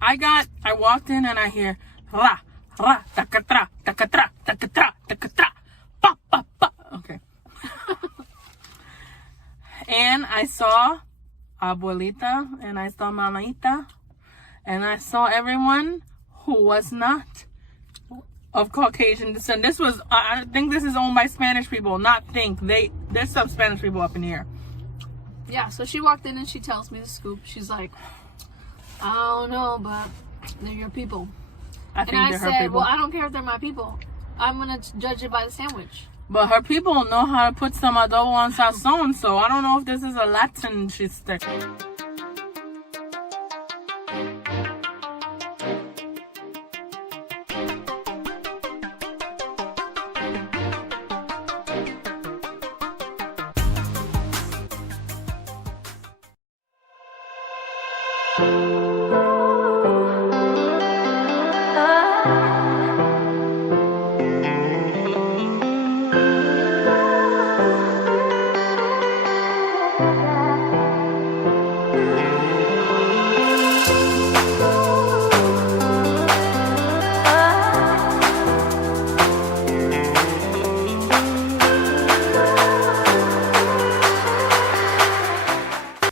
I walked in and I hear ra ra takatra takatra takatra takatra pa pa pa. Okay. And I saw abuelita and I saw mamita and I saw everyone who was not of Caucasian descent. This was, I think this is owned by Spanish people. There's some Spanish people up in here. Yeah, so she walked in and she tells me the scoop. She's like, I don't know, but they're your people. I think and they're I said, her people. well, I don't care if they're my people. I'm going to judge it by the sandwich. But her people know how to put some adobo on sazon, so I don't know if this is a Latin cheesesteak.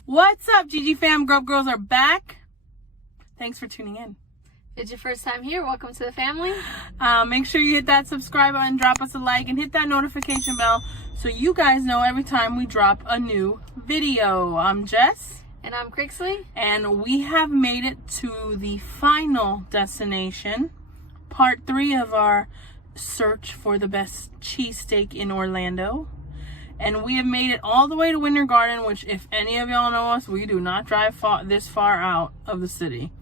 What's up, GG fam? Grub Girls are back. Thanks for tuning in. If it's your first time here, welcome to the family. Make sure you hit that subscribe button, drop us a like, and hit that notification bell so you guys know every time we drop a new video. I'm Jess. And I'm Crixley. And we have made it to the final destination, part 3 of our search for the best cheesesteak in Orlando. And we have made it all the way to Winter Garden, which, if any of y'all know us, we do not drive this far out of the city.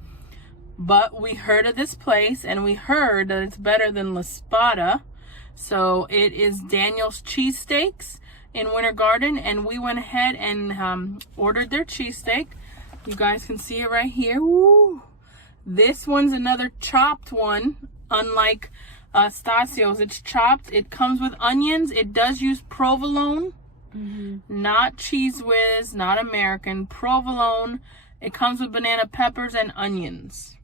But we heard of this place, and we heard that it's better than La Spada. So it is Daniel's Cheesesteaks in Winter Garden, and we went ahead and ordered their cheesesteak. You guys can see it right here. Woo! This one's another chopped one, unlike Stasio's. It's chopped. It comes with onions. It does use provolone, not Cheese Whiz, not American. Provolone. It comes with banana peppers and onions.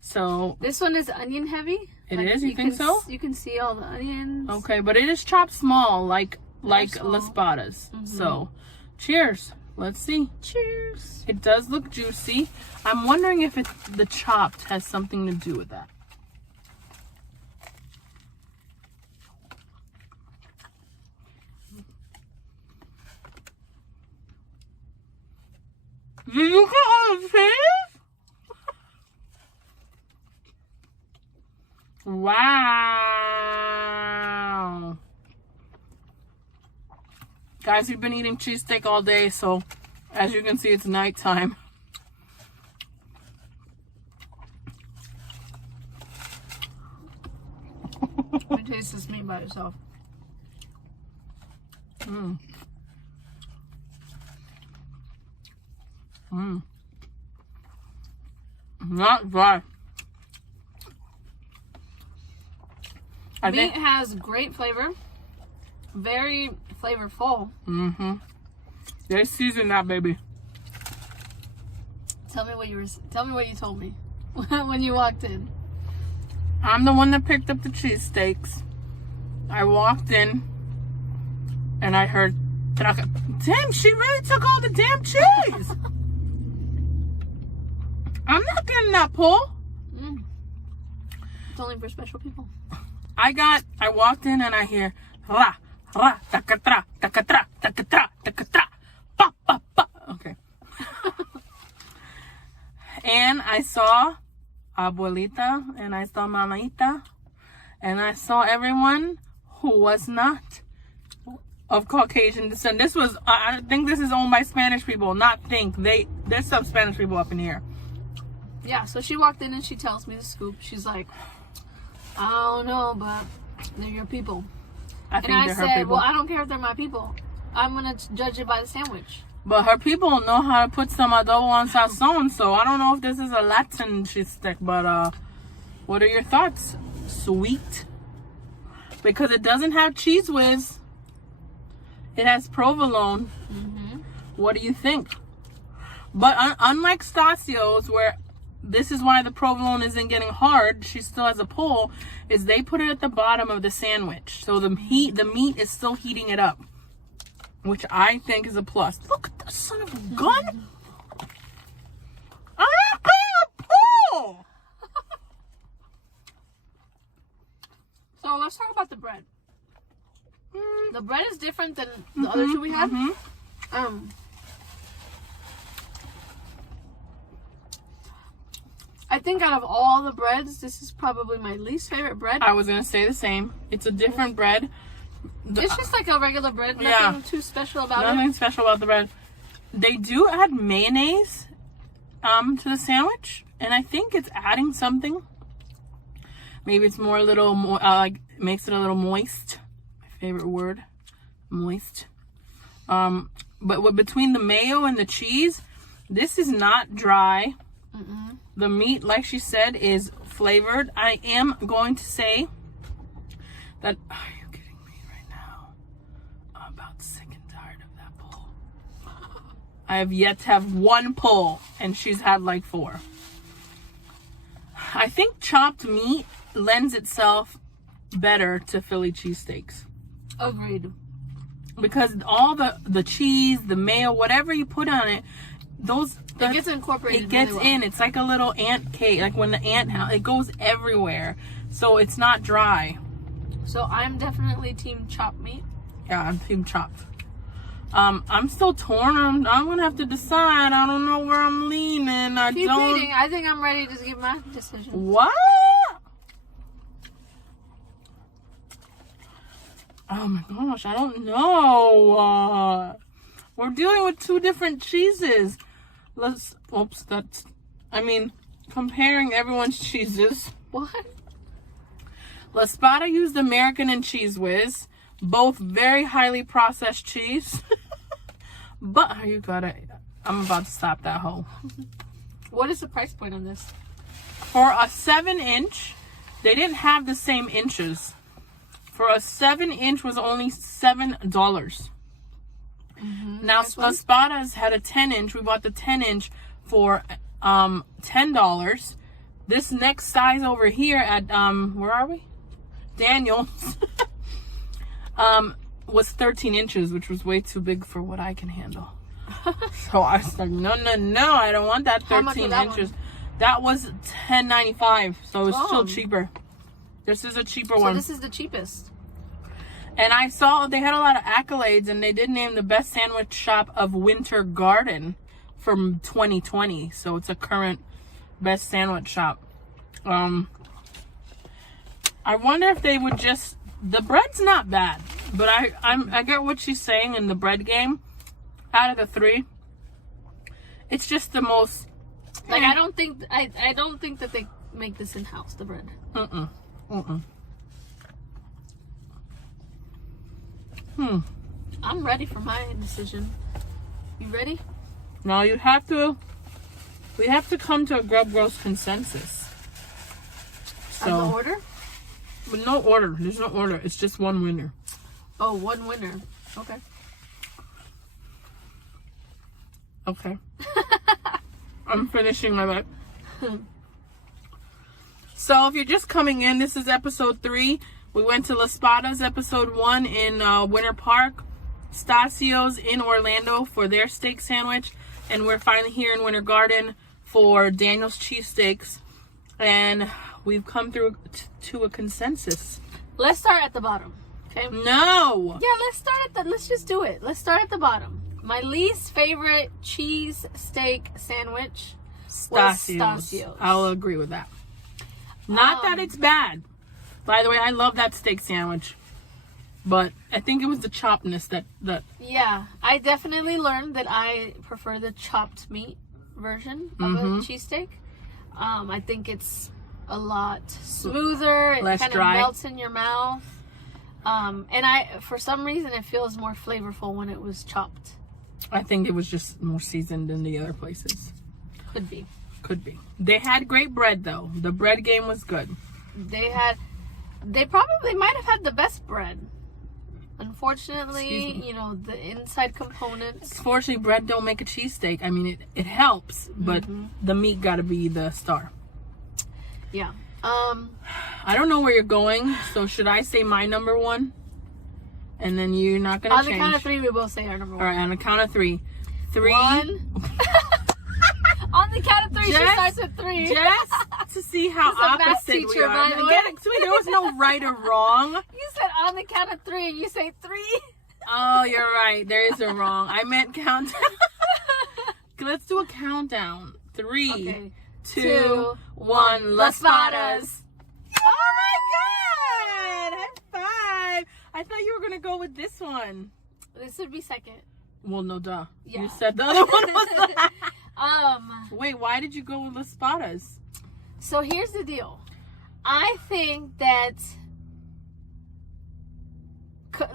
So this one is onion heavy. It is? You think so? You can see all the onions. Okay, but it is chopped small, like La Spada's. So, cheers. Let's see. Cheers. It does look juicy. I'm wondering if the chopped has something to do with that. Did you get all the cheese? Wow. Guys, we've been eating cheesesteak all day, so as you can see, it's nighttime. It tastes this meat by itself. Not dry. Meat has great flavor. Very flavorful. They season that baby. Tell me what you told me when you walked in. I'm the one that picked up the cheesesteaks. I walked in and I heard, damn, she really took all the damn cheese. I'm not getting that pull. It's only for special people. I walked in and I hear ra ra takatra takatra takatra takatra pa pa pa. Okay. And I saw abuelita and I saw mamita and I saw everyone who was not of Caucasian descent. This was, I think this is owned by Spanish people. There's some Spanish people up in here. Yeah, so she walked in and she tells me the scoop. She's like, I don't know, but they're your people. I think and they're I her said, people. well, I don't care if they're my people. I'm going to judge it by the sandwich. But her people know how to put some adobo on sazon, so I don't know if this is a Latin cheesesteak, but what are your thoughts? Sweet? Because it doesn't have Cheese Whiz. It has provolone. What do you think? But unlike Stasio's, where this is why the provolone isn't getting hard, she still has a pull, is they put it at the bottom of the sandwich. So the meat is still heating it up, which I think is a plus. Look at the son of a gun. I'm not gonna pull. So let's talk about the bread. The bread is different than the other two we had. I think out of all the breads, this is probably my least favorite bread. I was gonna say the same. It's a different bread. It's just like a regular bread. Nothing too special about it. Nothing special about the bread. They do add mayonnaise to the sandwich, and I think it's adding something. Maybe it's more makes it a little moist. My favorite word, moist. But between the mayo and the cheese, this is not dry. The meat, like she said, is flavored. I am going to say that. Are you kidding me right now? I'm about sick and tired of that pull. I have yet to have one pull, and she's had like 4. I think chopped meat lends itself better to Philly cheesesteaks. Agreed. Because all the cheese, the mayo, whatever you put on it, it gets incorporated. It gets really well. in. It's like a little ant cake. Like when the ant, it goes everywhere. So it's not dry. So I'm definitely team chopped meat. Yeah, I'm team chopped. I'm still torn. I'm gonna have to decide. I don't know where I'm leaning. Keep eating. I think I'm ready to give my decision. What? Oh my gosh, I don't know. We're dealing with 2 different cheeses. Comparing everyone's cheeses. What? La Spada used American and Cheese Whiz, both very highly processed cheese. But I'm about to stop that hoe. What is the price point on this? For a 7-inch, they didn't have the same inches. For a 7-inch was only $7. Now La Spada's had a 10-inch. We bought the 10-inch for $10. This next size over here at where are we? Daniel's was 13 inches, which was way too big for what I can handle. So I was like, no, I don't want that 13 inches. That was $10.95, so it's still cheaper. This is a cheaper one. So this is the cheapest. And I saw they had a lot of accolades, and they did name the best sandwich shop of Winter Garden from 2020. So it's a current best sandwich shop. I wonder if they would just. The bread's not bad, but I get what she's saying in the bread game. Out of the 3, it's just the most. Like I don't think that they make this in house. The bread. I'm ready for my decision. You ready? No, we have to come to a Grub Bros consensus. So, On the order? But no order. There's no order. It's just one winner. Oh, one winner. Okay. Okay. I'm finishing my bite. So if you're just coming in, this is episode 3. We went to La Spada's episode 1 in Winter Park, Stacio's in Orlando for their steak sandwich, and we're finally here in Winter Garden for Daniel's Cheesesteaks, and we've come through to a consensus. Let's start at the bottom, okay? No! Yeah, let's just do it. Let's start at the bottom. My least favorite cheese steak sandwich was Stacio's. I'll agree with that. Not that it's bad. By the way, I love that steak sandwich. But I think it was the choppedness that... Yeah, I definitely learned that I prefer the chopped meat version of a cheesesteak. I think it's a lot smoother. It kind of melts in your mouth. And for some reason, it feels more flavorful when it was chopped. I think it was just more seasoned than the other places. Could be. They had great bread, though. The bread game was good. They probably might have had the best bread. Unfortunately, you know, the inside components. Fortunately, bread don't make a cheesesteak. I mean, it helps, but the meat got to be the star. Yeah. I don't know where you're going, so should I say my number one? And then you're not going to change? On the count of three, we both say our number one. All right, on the count of three. Three. One. On the count of three, she starts with three. Just to see how opposite we are. By the way. There was no right or wrong. You said on the count of three, and you say three. Oh, you're right. There is a wrong. I meant countdown. Let's do a countdown. 3, 2, 1. Las Patas. Oh my God! High five! I thought you were gonna go with this one. This would be second. Well, no, duh. Yeah. You said the other one was that. Um. Wait, why did you go with Las Patas? So here's the deal. I think that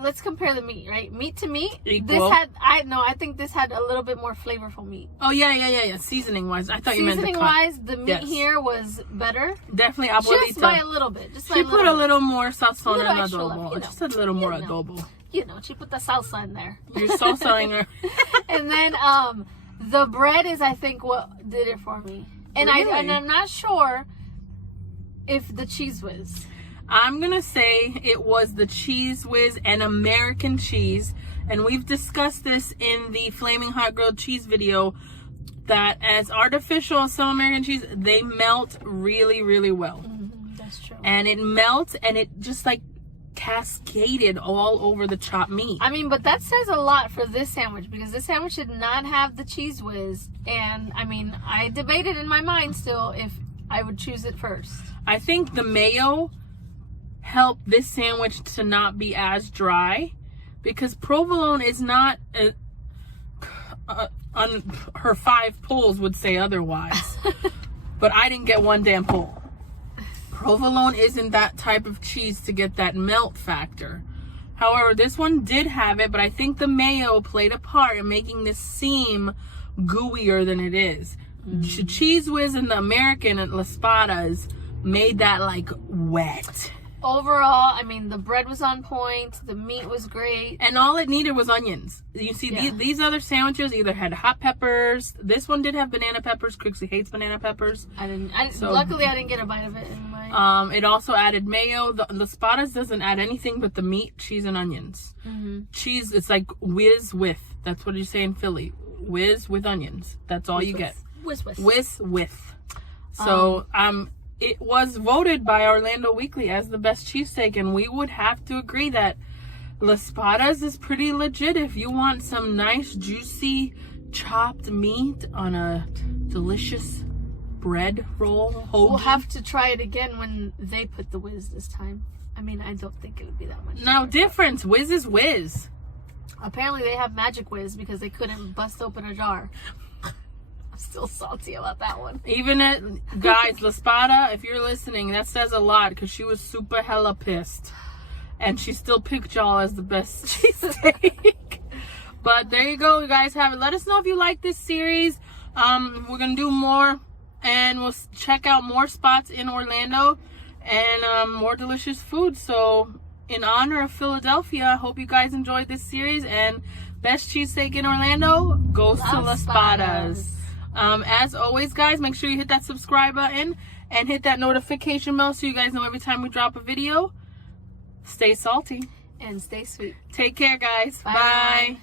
let's compare the meat, right? Meat to meat. Equal. I think this had a little bit more flavorful meat. Oh yeah. Seasoning wise, I thought you meant the cut. Seasoning wise, the meat here was better. Definitely abuelita. Just by a little bit. She put a little more sazon in adobo. You know, just a little more adobo. You know, she put the salsa in there. You're salsaing her. And then the bread is, I think, what did it for me. And really? I'm not sure if the cheese whiz. I'm gonna say it was the cheese whiz and American cheese, and we've discussed this in the flaming hot grilled cheese video, that as artificial as some American cheese, they melt really, really well. That's true. And it melts, and it just like cascaded all over the chopped meat. I mean, but that says a lot for this sandwich, because this sandwich did not have the cheese whiz. And I mean, I debated in my mind still if I would choose it first. I think the mayo helped this sandwich to not be as dry, because provolone is not on her 5 pulls would say otherwise. But I didn't get one damn pull. Provolone isn't that type of cheese to get that melt factor. However, this one did have it, but I think the mayo played a part in making this seem gooier than it is. The cheese whiz and the American at Las Patas made that like wet. Overall, I mean, the bread was on point, the meat was great, and all it needed was onions. You see, these other sandwiches either had hot peppers. This one did have banana peppers. Crixie hates banana peppers. Luckily, I didn't get a bite of it in my. It also added mayo. The Las Patas doesn't add anything but the meat, cheese, and onions. Cheese, it's like whiz with. That's what you say in Philly. Whiz with onions. That's all you get. Whiz with. So it was voted by Orlando Weekly as the best cheesesteak, and we would have to agree that Las Patas is pretty legit if you want some nice, juicy, chopped meat on a delicious bread roll. Hoagie. We'll have to try it again when they put the whiz this time. I mean, I don't think it would be that much. No difference. Whiz is whiz. Apparently, they have magic whiz because they couldn't bust open a jar. Still salty about that one. Even guys, Las Patas, if you're listening, that says a lot, because she was super hella pissed, and she still picked y'all as the best cheesesteak. But there you go, you guys have it. Let us know if you like this series. We're gonna do more, and we'll check out more spots in Orlando and more delicious food. So in honor of Philadelphia, I hope you guys enjoyed this series, and best cheesesteak in Orlando goes to Las Patas. As always, guys, make sure you hit that subscribe button and hit that notification bell so you guys know every time we drop a video. Stay salty. And stay sweet. Take care, guys. Bye. Bye.